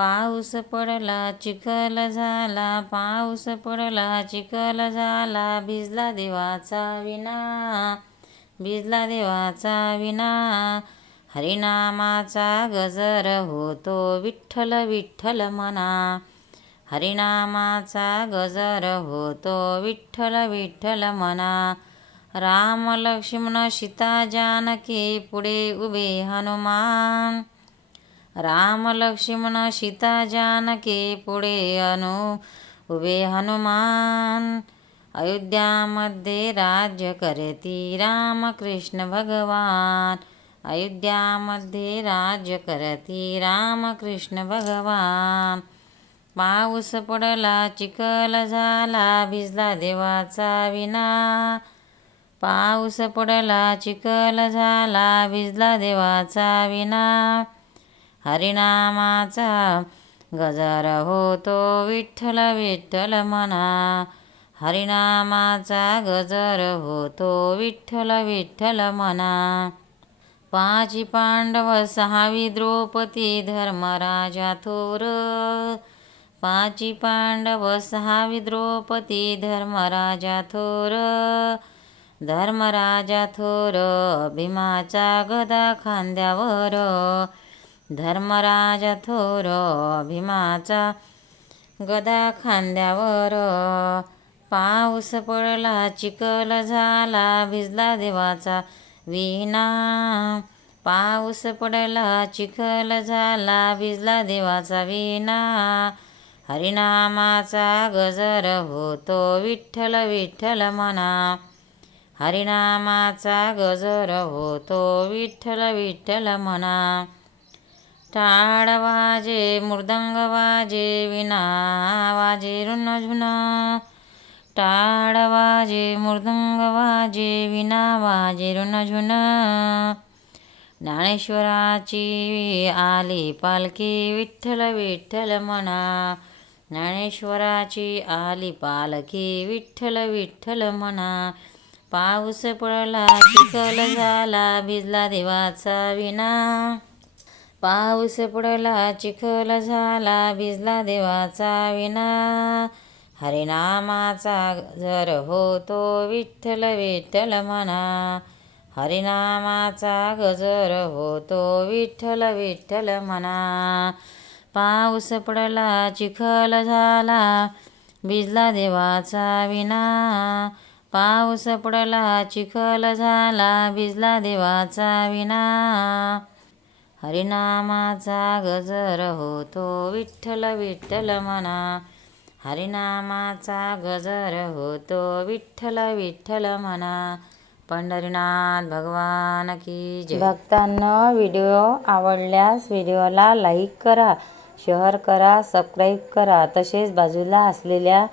पाऊस पडला चिखल झाला. पाऊस पडला चिखल झाला. भिजला देवाचा विना भिजला देवाचा विना हरिनामाचा गजर होतो विठ्ठल विठ्ठल म्हणा हरिनामाचा गजर होतो विठ्ठल विठ्ठल म्हणा राम लक्ष्मण सीता जानकी पुढे उभे हनुमान. राम लक्ष्मण सीता जानकी पुढे अनु उभे हनुमान अयोध्यामध्ये राज्य करती रामकृष्ण भगवान अयोध्यामध्ये राज्य करती रामकृष्ण भगवान. पाऊस पडला चिखल झाला भिजला देवाचा विना पाऊस पडला चिखल झाला भिजला देवाचा विना हरिनामाचा गजर होतो विठ्ठल विठ्ठल म्हणा हरिनामाचा गजर होतो विठ्ठल विठ्ठल म्हणा पाची पांडव सहावी द्रौपदी धर्मराजा थोर. पाची पांडव सहावी द्रौपदी धर्मराजा थोर. धर्मराजा थोर भीमाचा गदा खांद्यावर. धर्मराज थोर भीमाचा गदा खांद्यावर. पाऊस पडला चिखल झाला भिजला देवाचा विना पाऊस पडला चिखल झाला भिजला देवाचा विना हरिनामाचा गजर होतो विठ्ठल विठ्ठल म्हणा. हरिनामाचा गजर होतो विठ्ठल विठ्ठल म्हणा. टाळ वाजे मृदंग वाजे विना वाजे झुना टाळ वाजे मृदंग वाजे विना वाजे झुना ज्ञानेश्वराची आली पालखी विठ्ठल विठ्ठल म्हणा ज्ञानेश्वराची आली पालखी विठ्ठल विठ्ठल म्हणा पाऊस पडला चिखल झाला भिजला देवाचा विना पाऊस पडला चिखल झाला भिजला देवाचा विना हरिनामाचा जर होतो विठ्ठल विठ्ठल म्हणा हरिनामाचा गजर होतो विठ्ठल विठ्ठल म्हणा पाऊस पडला चिखल झाला भिजला देवाचा विना पाऊस पडला चिखल झाला भिजला देवाचा विना हरिनामाचा गजर होतो विठ्ठल विठ्ठल म्हणा हरिनामाचा गजर होतो विठ्ठल विठ्ठल म्हणा पंढरीनाथ भगवान की जय. भक्तांना व्हिडिओ आवडल्यास व्हिडिओला लाईक करा शेअर करा सबस्क्राईब करा. तसेच बाजूला असलेल्या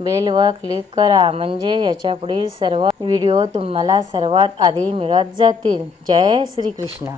बेलवर क्लिक करा म्हणजे याच्यापुढील सर्व व्हिडिओ तुम्हाला सर्वात आधी मिळत जातील. जय श्रीकृष्ण.